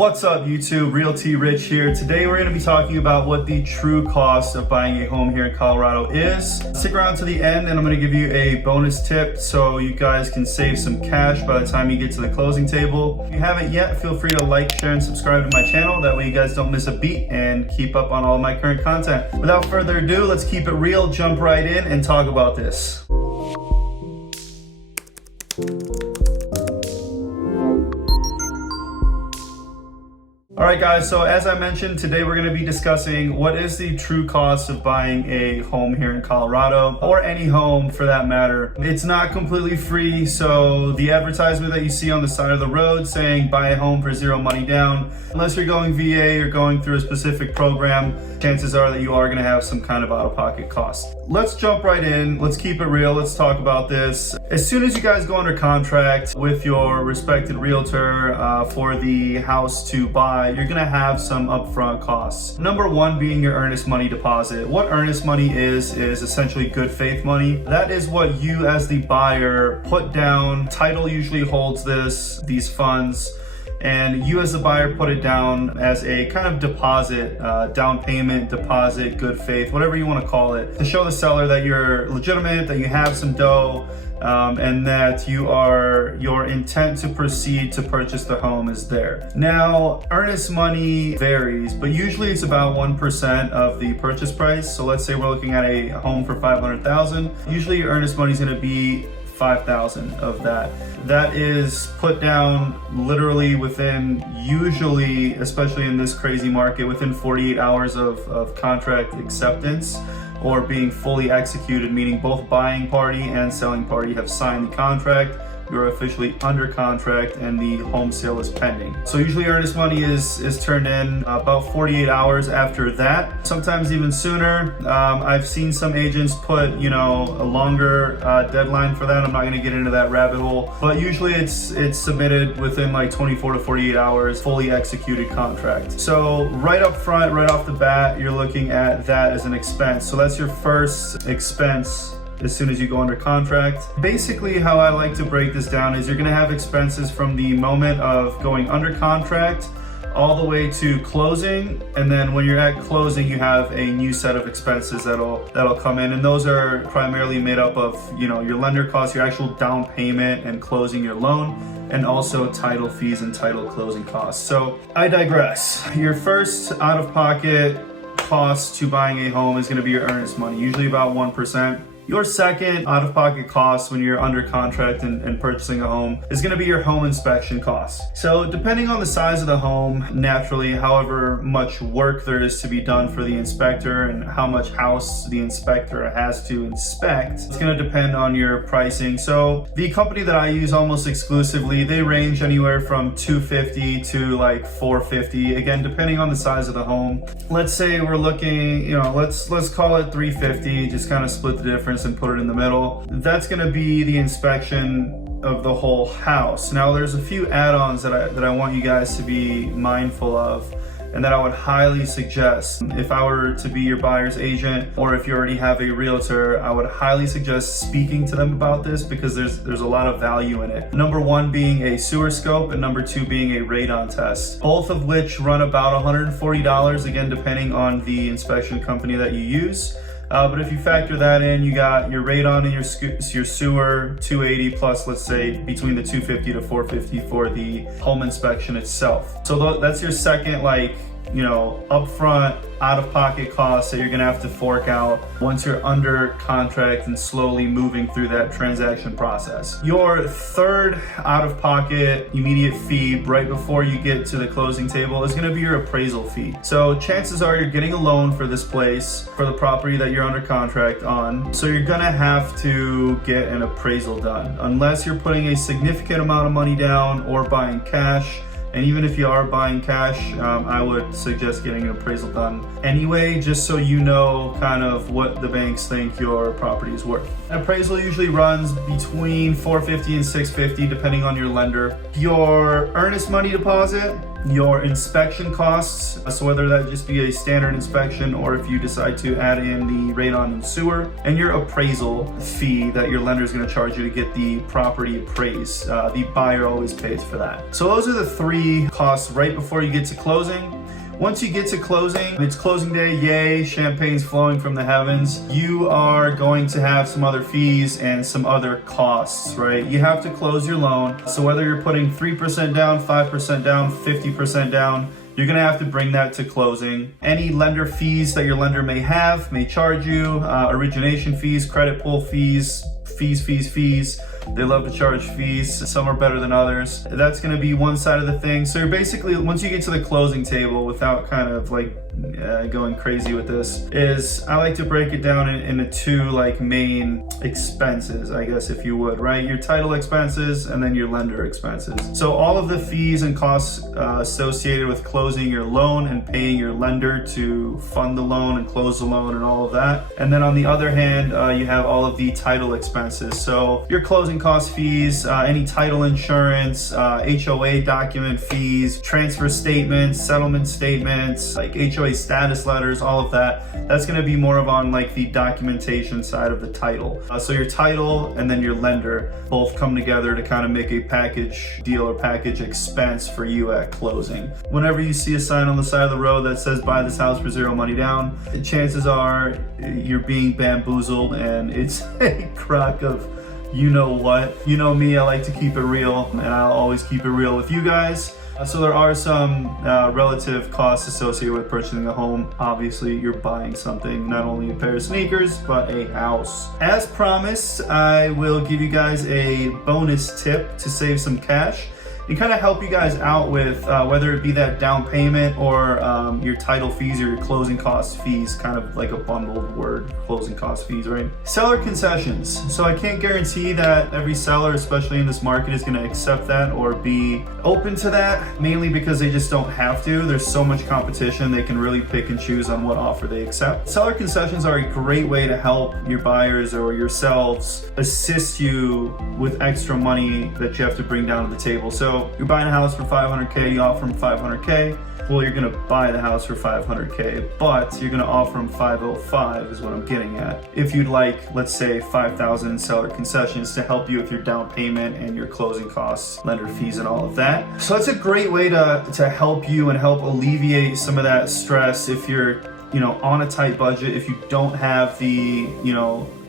What's up YouTube, Realty Rich here. Today we're going to be talking about what the true cost of buying a home here in Colorado is. Stick around to the end and I'm going to give you a bonus tip so you guys can save some cash by the time you get to the closing table. If you haven't yet, feel free to like, share, and subscribe to my channel. That way you guys don't miss a beat and keep up on all my current content. Without further ado, let's keep it real, jump right in and talk about this. Alright guys, so as I mentioned, today we're going to be discussing what is the true cost of buying a home here in Colorado, or any home for that matter. It's not completely free, so the advertisement that you see on the side of the road saying buy a home for zero money down, unless you're going VA or going through a specific program, chances are that you are going to have some kind of out-of-pocket cost. Let's jump right in, let's keep it real, let's talk about this. As soon as you guys go under contract with your respected realtor for the house to buy, you're gonna have some upfront costs. Number one being your earnest money deposit. What earnest money is essentially good faith money. That is what you as the buyer put down. Title usually holds these funds, and you as the buyer put it down as a kind of deposit, down payment, deposit, good faith, whatever you want to call it, to show the seller that you're legitimate, that you have some dough, and that your intent to proceed to purchase the home is there. Now, earnest money varies, but usually it's about 1% of the purchase price. So let's say we're looking at a home for $500,000. Usually your earnest money is going to be $5,000 of that. That is put down literally within, usually, especially in this crazy market, within 48 hours of contract acceptance or being fully executed, meaning both buying party and selling party have signed the contract. You're officially under contract and the home sale is pending. So usually earnest money is turned in about 48 hours after that, sometimes even sooner. I've seen some agents put, a longer deadline for that. I'm not gonna get into that rabbit hole, but usually it's submitted within like 24 to 48 hours, fully executed contract. So right up front, right off the bat, you're looking at that as an expense. So that's your first expense as soon as you go under contract. Basically, how I like to break this down is you're gonna have expenses from the moment of going under contract all the way to closing, and then when you're at closing, you have a new set of expenses that'll come in, and those are primarily made up of your lender costs, your actual down payment and closing your loan, and also title fees and title closing costs. So I digress. Your first out-of-pocket cost to buying a home is gonna be your earnest money, usually about 1%. Your second out-of-pocket cost when you're under contract and purchasing a home is going to be your home inspection costs. So depending on the size of the home, naturally, however much work there is to be done for the inspector and how much house the inspector has to inspect, it's going to depend on your pricing. So the company that I use almost exclusively, they range anywhere from $250 to like $450, again, depending on the size of the home. Let's say we're looking, let's call it $350, just kind of split the difference and put it in the middle. That's going to be the inspection of the whole house. Now there's a few add-ons that I want you guys to be mindful of, and that I would highly suggest. If I were to be your buyer's agent, or if you already have a realtor, I would highly suggest speaking to them about this because there's a lot of value in it. Number one being a sewer scope, and number two being a radon test, both of which run about $140, again depending on the inspection company that you use. But if you factor that in, you got your radon and your sewer, $280 plus, let's say, between the $250 to $450 for the home inspection itself. So that's your second, upfront, out-of-pocket costs that you're gonna have to fork out once you're under contract and slowly moving through that transaction process. Your third out-of-pocket immediate fee right before you get to the closing table is gonna be your appraisal fee. So chances are you're getting a loan for this place, for the property that you're under contract on. So you're gonna have to get an appraisal done. Unless you're putting a significant amount of money down or buying cash. And even if you are buying cash, I would suggest getting an appraisal done anyway, just so you know kind of what the banks think your property is worth. An appraisal usually runs between $450 and $650 depending on your lender. Your earnest money deposit your inspection costs, so whether that just be a standard inspection or if you decide to add in the radon and sewer, and your appraisal fee that your lender is going to charge you to get the property appraised. The buyer always pays for that. So those are the three costs right before you get to closing. Once you get to closing, it's closing day, yay, champagne's flowing from the heavens. You are going to have some other fees and some other costs, right? You have to close your loan. So whether you're putting 3% down, 5% down, 50% down, you're gonna have to bring that to closing. Any lender fees that your lender may charge you, origination fees, credit pull fees. They love to charge fees. Some are better than others. That's going to be one side of the thing. So you're basically, once you get to the closing table, without kind of like going crazy with this, is I like to break it down into two like main expenses, I guess, if you would, right? Your title expenses and then your lender expenses. So all of the fees and costs associated with closing your loan and paying your lender to fund the loan and close the loan and all of that. And then on the other hand, you have all of the title expenses. So your closing cost fees, any title insurance, HOA document fees, transfer statements, settlement statements, like HOA status letters, all of that. That's going to be more of on like the documentation side of the title. So your title and then your lender both come together to kind of make a package deal or package expense for you at closing. Whenever you see a sign on the side of the road that says buy this house for zero money down, chances are you're being bamboozled and it's a crock of you know what. You know me, I like to keep it real, and I'll always keep it real with you guys. So there are some relative costs associated with purchasing a home. Obviously, you're buying something, not only a pair of sneakers, but a house. As promised, I will give you guys a bonus tip to save some cash and kind of help you guys out with whether it be that down payment or your title fees or your closing cost fees, kind of like a bundled word, closing cost fees, right? Seller concessions. So I can't guarantee that every seller, especially in this market, is gonna accept that or be open to that, mainly because they just don't have to. There's so much competition, they can really pick and choose on what offer they accept. Seller concessions are a great way to help your buyers or yourselves assist you with extra money that you have to bring down to the table. So you're buying a house for 500K, you offer them 500K. Well, you're gonna buy the house for 500K, but you're gonna offer them 505 is what I'm getting at. If you'd like, let's say 5,000 in seller concessions to help you with your down payment and your closing costs, lender fees and all of that. So that's a great way to help you and help alleviate some of that stress if you're on a tight budget, if you don't have the,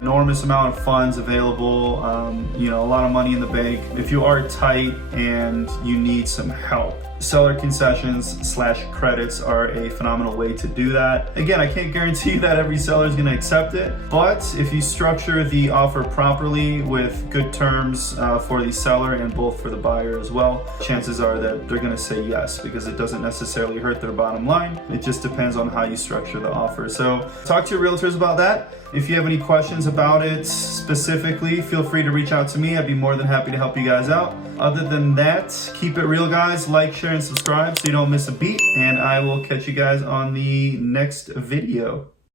enormous amount of funds available, a lot of money in the bank. If you are tight and you need some help, seller concessions / credits are a phenomenal way to do that. Again, I can't guarantee that every seller is going to accept it, but if you structure the offer properly with good terms for the seller and both for the buyer as well, chances are that they're going to say yes, because it doesn't necessarily hurt their bottom line. It just depends on how you structure the offer. So talk to your realtors about that. If you have any questions about it specifically, feel free to reach out to me. I'd be more than happy to help you guys out. Other than that, keep it real, guys. Like, share, and subscribe so you don't miss a beat. And I will catch you guys on the next video.